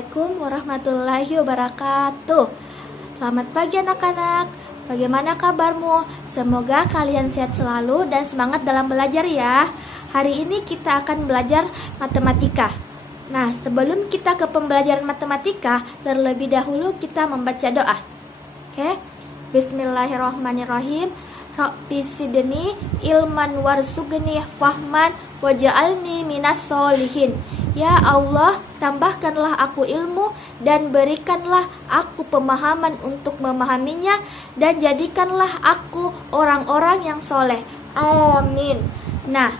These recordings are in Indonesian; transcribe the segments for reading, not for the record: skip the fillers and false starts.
Assalamualaikum warahmatullahi wabarakatuh. Selamat pagi anak-anak. Bagaimana kabarmu? Semoga kalian sehat selalu dan semangat dalam belajar ya. Hari ini kita akan belajar matematika. Nah, sebelum kita ke pembelajaran matematika, terlebih dahulu kita membaca doa. Oke? Bismillahirrahmanirrahim. Rabbi sidni ilman warsugni fahman waj'alni minas solihin. Ya Allah, tambahkanlah aku ilmu dan berikanlah aku pemahaman untuk memahaminya, dan jadikanlah aku orang-orang yang soleh. Amin. Nah,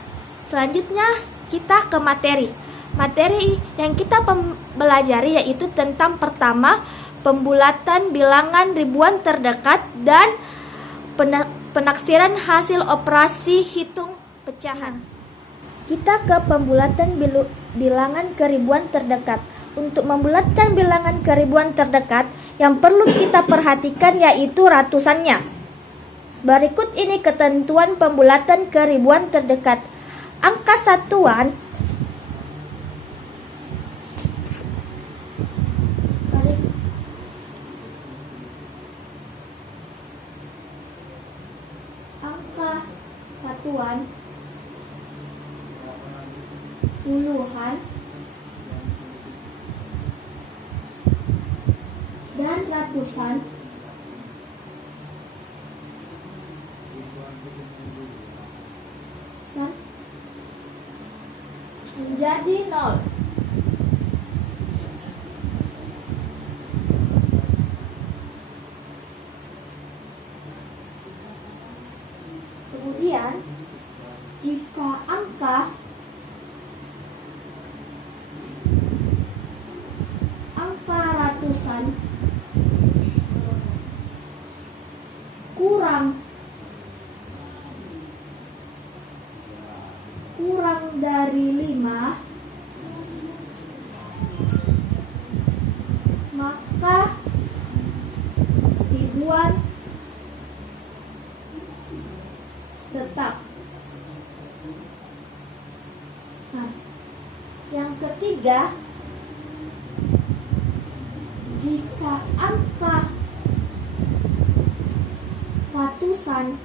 selanjutnya kita ke materi. Materi yang kita pelajari yaitu tentang pertama, pembulatan bilangan ribuan terdekat dan penaksiran hasil operasi hitung pecahan. Kita ke pembulatan bilangan ke ribuan terdekat. Untuk membulatkan bilangan ke ribuan terdekat, yang perlu kita perhatikan yaitu ratusannya. Berikut ini ketentuan pembulatan ke ribuan terdekat. Angka satuan puluhan dan ratusan menjadi nol. Kemudian jika angka ratusan kurang dari 5, maka ribuan tetap. Nah, yang ketiga, jika angka ratusan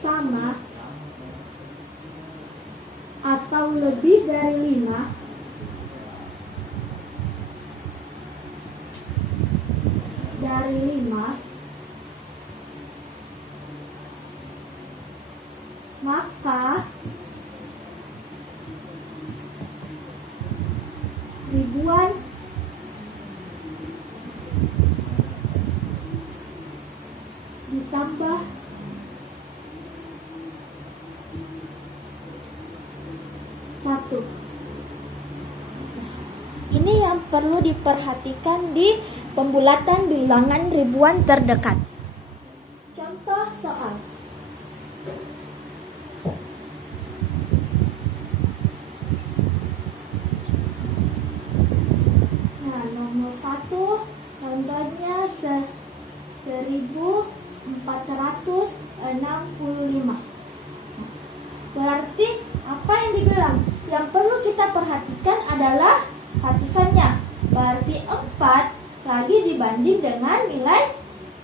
sama atau lebih dari 5, maka ribuan ditambah 1. Ini yang perlu diperhatikan di pembulatan bilangan ribuan terdekat. Contoh soal. Nah, nomor 1 contohnya 1465. Berarti apa yang dibilang? Yang perlu kita perhatikan adalah ratusannya. Berarti 4 lagi dibanding dengan nilai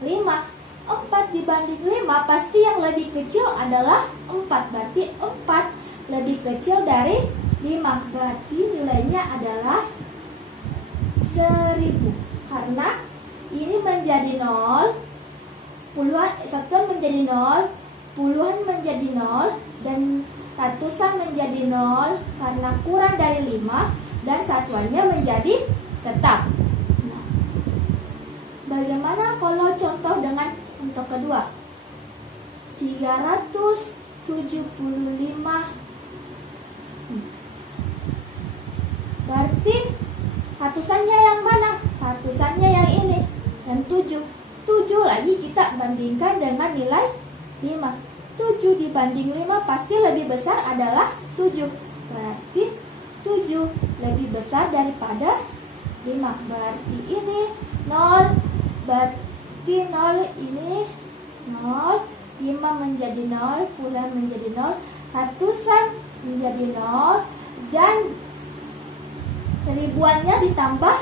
5. 4 dibanding 5, pasti yang lebih kecil adalah 4. Berarti 4 lebih kecil dari 5. Berarti nilainya adalah 1000. Karena ini menjadi 0, satuan menjadi 0, puluhan menjadi 0, dan ratusan menjadi 0 karena kurang dari 5, dan satuannya menjadi tetap. Nah, bagaimana kalau contoh dengan contoh kedua? 375. Berarti ratusannya yang mana? Ratusannya yang ini, yang 7. 7 lagi kita bandingkan dengan nilai 5. 7 dibanding 5 pasti lebih besar adalah 7. Berarti 7 lebih besar daripada 5. Berarti ini 0. Berarti 0 ini 0. 5 menjadi 0, puluhan menjadi 0, ratusan menjadi 0, dan ribuannya ditambah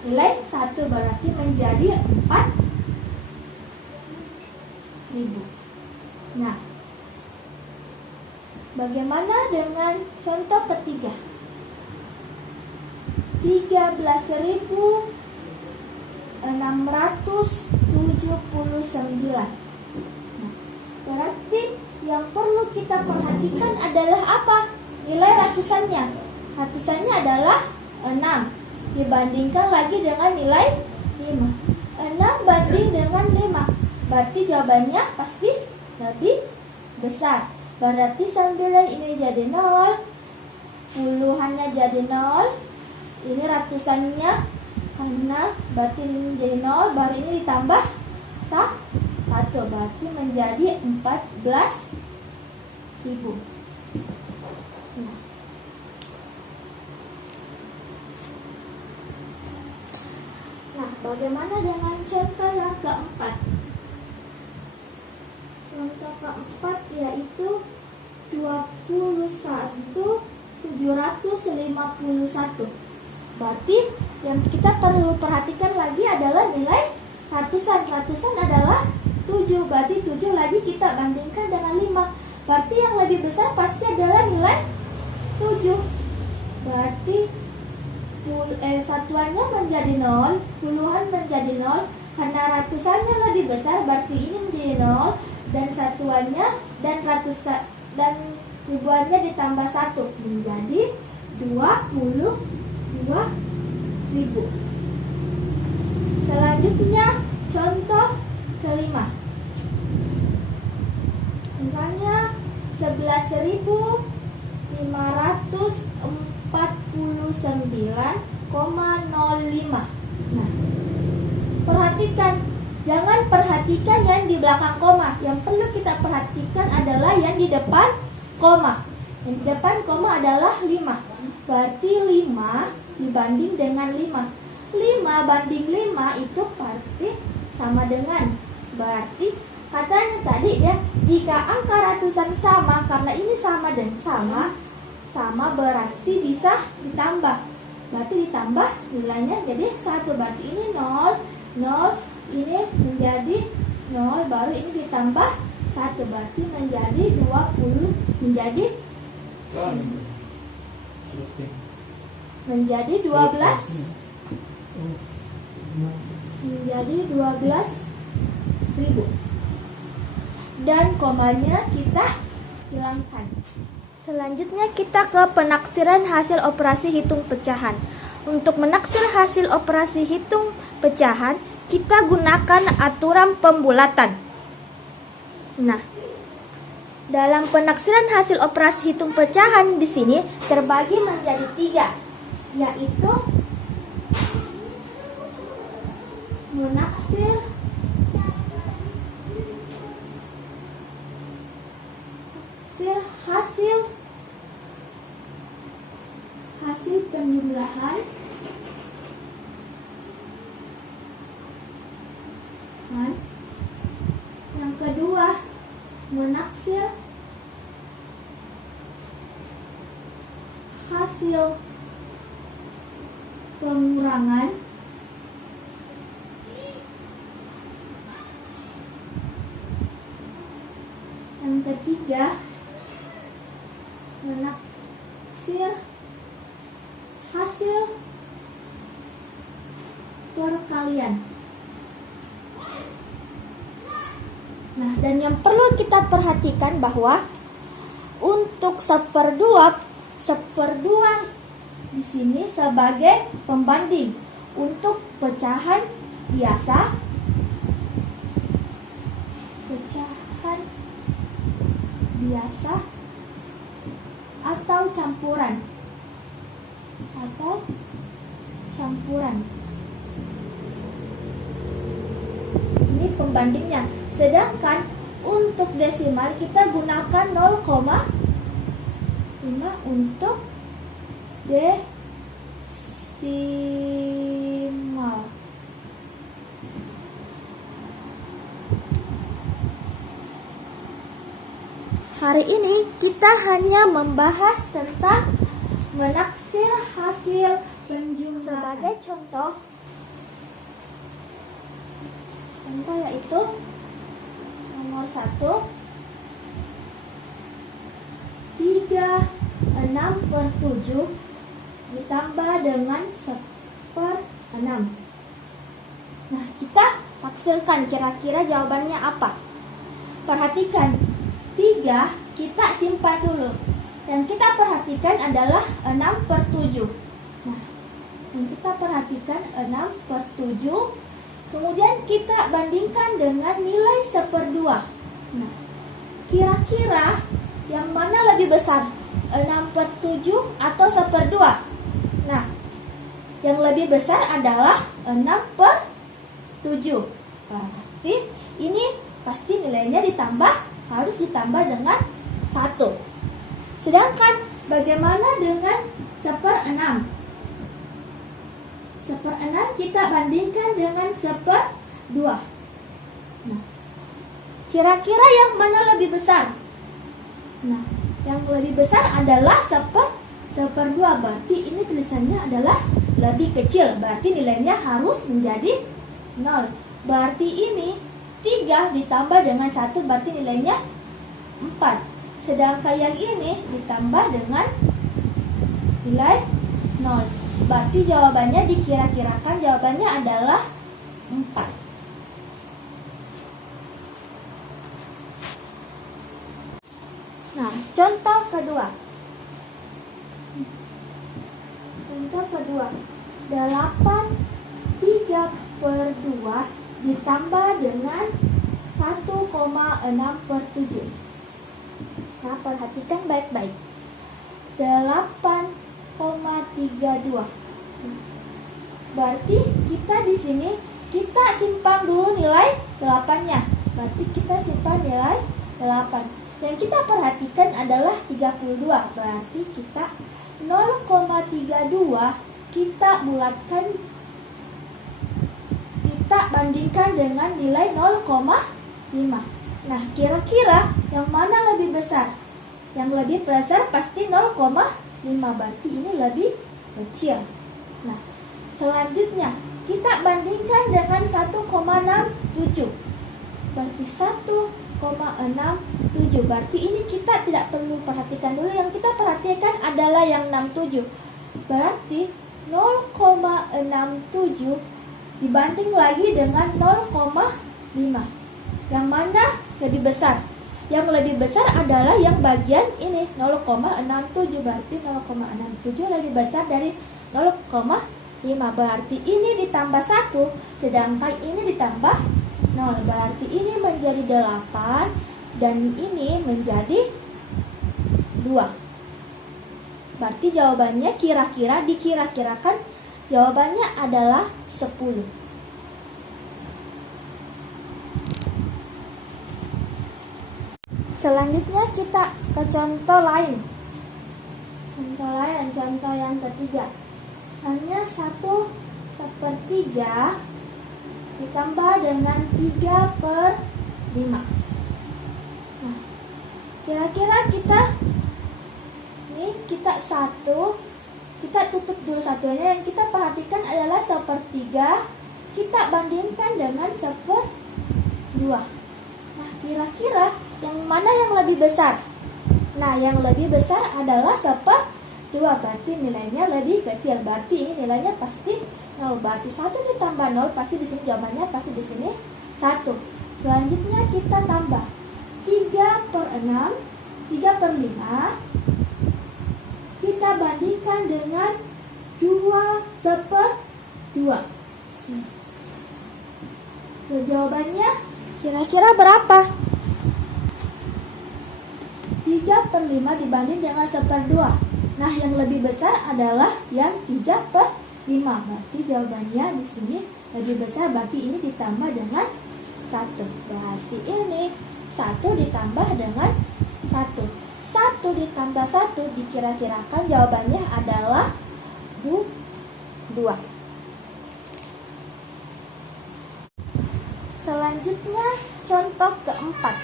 nilai 1 berarti menjadi 4.000. Nah, bagaimana dengan contoh ketiga? 13.679. Nah, berarti yang perlu kita perhatikan adalah apa? Nilai ratusannya. Ratusannya adalah 6. Dibandingkan lagi dengan nilai 5. 6 banding dengan 5. Berarti jawabannya pasti lebih besar. Berarti 9 ini jadi 0. Puluhannya jadi 0. Ini ratusannya karena berarti ini jadi 0. Baru ini ditambah 1. Berarti menjadi 14.000. Nah, bagaimana dengan contoh yang keempat? Contoh keempat yaitu 21.751. Berarti yang kita perlu perhatikan lagi adalah nilai ratusan. Ratusan adalah 7. Berarti 7 lagi kita bandingkan dengan 5. Berarti yang lebih besar pasti adalah nilai 7. Berarti satuannya menjadi 0, puluhan menjadi 0. Karena ratusannya lebih besar, berarti ini menjadi 0. Dan satuannya dan ribuannya ditambah 1 menjadi 22.000. Selanjutnya contoh kelima. Misalnya 11.549,05. Nah, perhatikan, jangan perhatikan yang di belakang koma. Yang perlu kita perhatikan adalah yang di depan koma. Yang di depan koma adalah 5. Berarti 5 dibanding dengan 5. 5 banding 5 itu pasti sama dengan. Berarti katanya tadi ya, jika angka ratusan sama, karena ini sama dan sama berarti bisa ditambah. Berarti ditambah nilainya jadi 1. Berarti ini 0, 0, ini menjadi 0, baru ini ditambah 1. Berarti menjadi 20, menjadi 12, menjadi 12.000. Dan komanya kita hilangkan. Selanjutnya kita ke penaksiran hasil operasi hitung pecahan. Untuk menaksir hasil operasi hitung pecahan, kita gunakan aturan pembulatan. Nah, dalam penaksiran hasil operasi hitung pecahan di sini terbagi menjadi 3, yaitu menaksir hasil penjumlahan yang kedua menaksir hasil pengurangan yang ketiga menaksir hasil perkalian. Nah, dan yang perlu kita perhatikan bahwa untuk seperdua di sini sebagai pembanding. Untuk pecahan biasa, atau campuran. Ini pembandingnya. Sedangkan untuk desimal kita gunakan 0,5 untuk desimal. Hari ini kita hanya membahas tentang menaksir hasil penjumlahan. Sebagai contoh yaitu nomor 1, 36/7 ditambah dengan 1/6. Nah, kita taksirkan kira-kira jawabannya apa. Perhatikan, 3 kita simpan dulu. Yang kita perhatikan adalah 6/7. Nah, yang kita perhatikan 6/7. Kemudian kita bandingkan dengan nilai 1/2. Nah, kira-kira yang mana lebih besar? 6/7 atau 1/2? Nah, yang lebih besar adalah 6/7. Berarti ini pasti nilainya harus ditambah dengan 1. Sedangkan bagaimana dengan 1/6? 1/6 kita bandingkan dengan 1/2. Nah, kira-kira yang mana lebih besar? Nah, yang lebih besar adalah 1/2. Berarti ini tulisannya adalah lebih kecil. Berarti nilainya harus menjadi 0. Berarti ini 3 ditambah dengan 1 berarti nilainya 4. Sedangkan yang ini ditambah dengan nilai 0. Berarti jawabannya dikira-kirakan jawabannya adalah 4. Nah, contoh kedua. 8 3/2 ditambah dengan 1,6/7. Nah, perhatikan baik-baik. 8,32. Berarti kita di sini kita simpan dulu nilai 8-nya. Berarti kita simpan nilai 8. Yang kita perhatikan adalah 32. Berarti kita 0,32 kita bulatkan, kita bandingkan dengan nilai 0,5. Nah, kira-kira yang mana lebih besar? Yang lebih besar pasti 0,5. Berarti ini lebih kecil. Nah, selanjutnya kita bandingkan dengan 1,67. Berarti 1,67. Berarti ini kita tidak perlu perhatikan dulu. Yang kita perhatikan adalah yang 67. Berarti 0,67 dibanding lagi dengan 0,5. Yang mana lebih besar? Yang lebih besar adalah yang bagian ini 0,67. Berarti 0,67 lebih besar dari 0,5. Berarti ini ditambah 1, sedangkan ini ditambah 0. Berarti ini menjadi 8 dan ini menjadi 2. Berarti jawabannya dikira-kirakan jawabannya adalah 10. Selanjutnya kita ke contoh lain. Contoh yang ketiga. Hanya 1/3 ditambah dengan 3/5. Nah, kira-kira kita kita tutup dulu satunya. Yang kita perhatikan adalah 1/3 kita bandingkan dengan 1/2. Nah, kira-kira yang mana yang lebih besar? Nah, yang lebih besar adalah 1/2. Berarti nilainya lebih kecil. Berarti ini nilainya pasti 0. Berarti 1 ditambah 0 pasti di sini jawabannya pasti di sini 1. Selanjutnya kita tambah 3/6, 3/5. Kita bandingkan dengan 2/2. Jawabannya kira-kira berapa? 3/5 dibanding dengan 1/2. Nah, yang lebih besar adalah yang 3/5. Berarti jawabannya di sini lebih besar. Berarti ini ditambah dengan 1. Berarti ini 1 ditambah dengan 1. 1 ditambah 1 dikira-kirakan jawabannya adalah 2. Selanjutnya contoh keempat.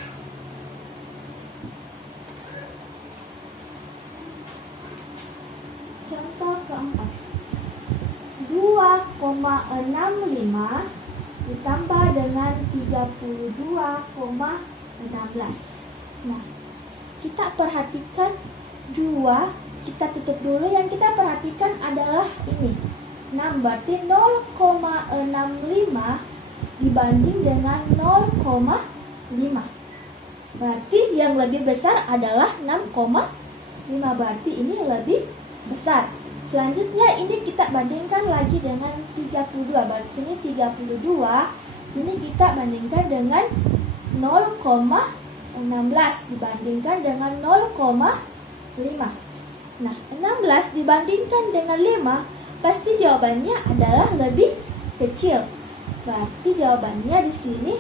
0,65 ditambah dengan 32,16. Nah, kita perhatikan 2, kita tutup dulu. Yang kita perhatikan adalah ini 6, berarti 0,65 dibanding dengan 0,5. Berarti yang lebih besar adalah 6,5, berarti ini lebih besar. Selanjutnya ini kita bandingkan lagi dengan 32. Berarti sini 32, ini kita bandingkan dengan 0,16 dibandingkan dengan 0,5. Nah, 16 dibandingkan dengan 5, pasti jawabannya adalah lebih kecil. Berarti jawabannya di sini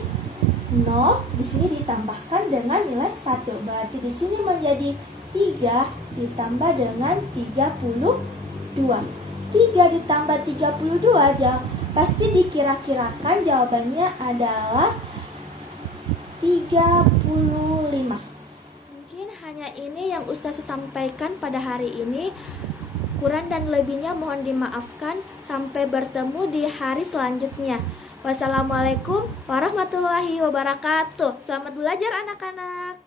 0, di sini ditambahkan dengan nilai 1. Berarti di sini menjadi 3 ditambah dengan 32. 3 ditambah 32 pasti dikira-kirakan jawabannya adalah 35. Mungkin hanya ini yang Ustaz sampaikan pada hari ini. Kurang dan lebihnya mohon dimaafkan. Sampai bertemu di hari selanjutnya. Wassalamualaikum warahmatullahi wabarakatuh. Selamat belajar anak-anak.